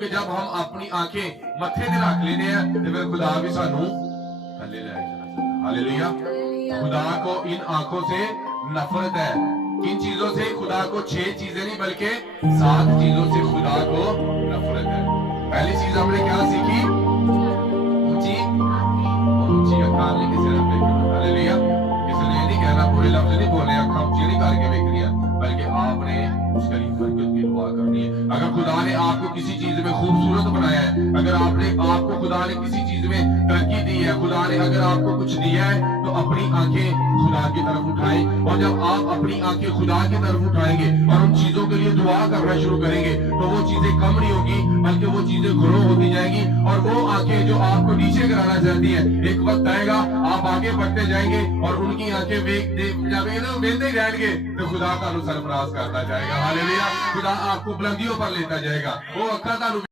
کیونکہ جب ہم اپنی آنکھیں متھے تے رکھ لینے ہیں تو پھر خدا بھی سانو تھلے لے چلا جاتا ہے۔ ہاللیلویا۔ خدا کو ان آنکھوں سے نفرت ہے۔ کن چیزوں سے؟ خدا کو 6 چیزیں نہیں بلکہ 7 چیزوں سے خدا کو نفرت ہے۔ پہلی چیز ہم نے کیا سیکھی؟ اونچی اکھاں نہیں کسی نے دیکھنا۔ ہاللیلویا۔ کسی نے یہ نہیں کہنا، پورے لفظ نہیں بولنے، اکھاں اونچی نہیں کر کے دیکھ لیا، بلکہ آپ نے اس کے لیے برکت کی دعا کرنی ہے۔ اگر خدا نے آپ کو کسی چیز میں خوبصورت بنایا ہے، اگر آپ کو خدا نے کسی چیز میں ترقی دی ہے، خدا نے اگر آپ کو کچھ دیا ہے تو اپنی آنکھیں خدا کی طرف اٹھائیں، اور جب آپ اپنی آنکھیں خدا کی طرف اٹھائیں گے اور ان چیزوں کے لیے دعا کرنا شروع کریں گے تو وہ چیزیں کم نہیں ہوگی بلکہ وہ چیزیں گرو ہوتی جائیں گی، اور وہ آنکھیں جو آپ کو نیچے کرانا چاہتی ہیں ایک وقت آئے گا آپ آگے بڑھتے جائیں گے اور ان کی آنکھیں ویندے رہیں گے تو خدا تعالیٰ سرفراز کرتا جائے گا۔ ہاللیلویا۔ خدا آپ کو بلندیوں پر لیتا جائے گا، وہ اکھاں تعالیٰ